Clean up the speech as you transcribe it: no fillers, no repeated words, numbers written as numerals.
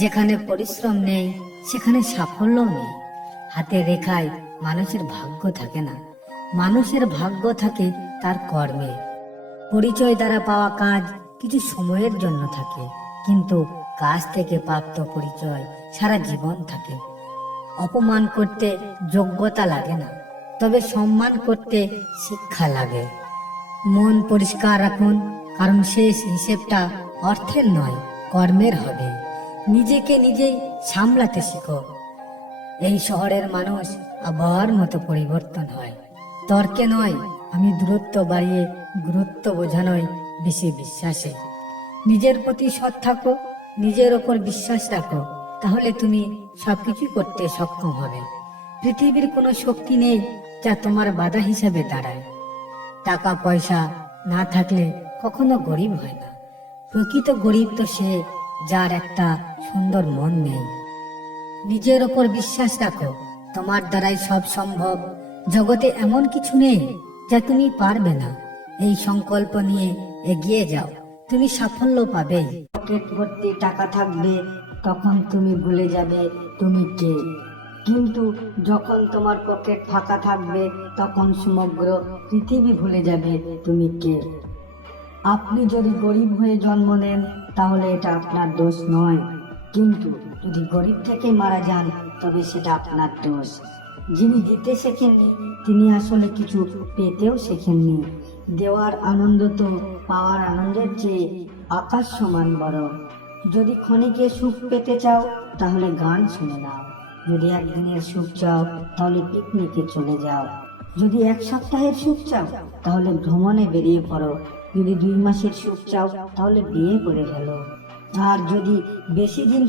যেখানে পরিশ্রম নেই সেখানে সাফল্য নেই। হাতের রেখায় মানুষের ভাগ্য থাকে না, মানুষের ভাগ্য থাকে তার কর্মে। পরিচয় দ্বারা পাওয়া কাজ কিছু সময়ের জন্য থাকে, কিন্তু কাজ থেকে প্রাপ্ত পরিচয় সারা জীবন থাকে। অপমান করতে যোগ্যতা লাগে না, তবে সম্মান করতে শিক্ষা লাগে। মন পরিষ্কার রাখুন, কারণ শেষ হিসেবটা অর্থের নয়, কর্মের হবে। নিজেকে নিজেই সামলাতে শিখো। এই শহরের মানুষ আবহাওয়ার মতো পরিবর্তন হয়, তর্কে নয়। আমি দূরত্ব বাড়িয়ে গুরুত্ব বোঝানোই বেশি বিশ্বাসে। নিজের প্রতি সৎ থাকো, নিজের ওপর বিশ্বাস রাখো, তাহলে তুমি সবকিছু করতে সক্ষম হবে। পৃথিবীর কোনো শক্তি নেই যা তোমার বাধা হিসেবে দাঁড়ায়। টাকা পয়সা না থাকলে কখনো গরিব হয় না। প্রকৃত গরিব তো সে যার একটা সুন্দর মন নেই। নিজের ওপর বিশ্বাস রাখো, তোমার দ্বারাই সব সম্ভব। জগতে এমন কিছু নেই যা তুমি পারবে না। এই সংকল্প নিয়ে এগিয়ে যাও, তুমি সাফল্য পাবেই। পকেট ভর্তি টাকা থাকবে, তখন তুমি ভুলে যাবে তুমি কে। কিন্তু যখন তোমার পকেট ফাঁকা থাকবে, তখন সমগ্র পৃথিবী ভুলে যাবে তুমি কে। আপনি যদি গরিব হয়ে জন্ম নেন তাহলে এটা আপনার দোষ নয়, কিন্তু যদি গরিব থেকে মারা যান তবে সেটা আপনার দোষ। যিনি দিতে শেখেননি তিনি আসলে কিছু পেতেও শেখেননি। দেওয়ার আনন্দ তো পাওয়ার আনন্দের চেয়ে আকাশ সমান বড়। যদি ক্ষণিকের সুখ পেতে চাও তাহলে গান শুনে নাও। যদি একদিনের সুখ চাও তাহলে পিকনিকে চলে যাও। যদি এক সপ্তাহের সুখ চাও তাহলে ভ্রমণে বেরিয়ে পড়ো। যদি 2 মাসের সুখ চাও তাহলে বিয়ে করে ফেলো। আর যদি বেশি দিন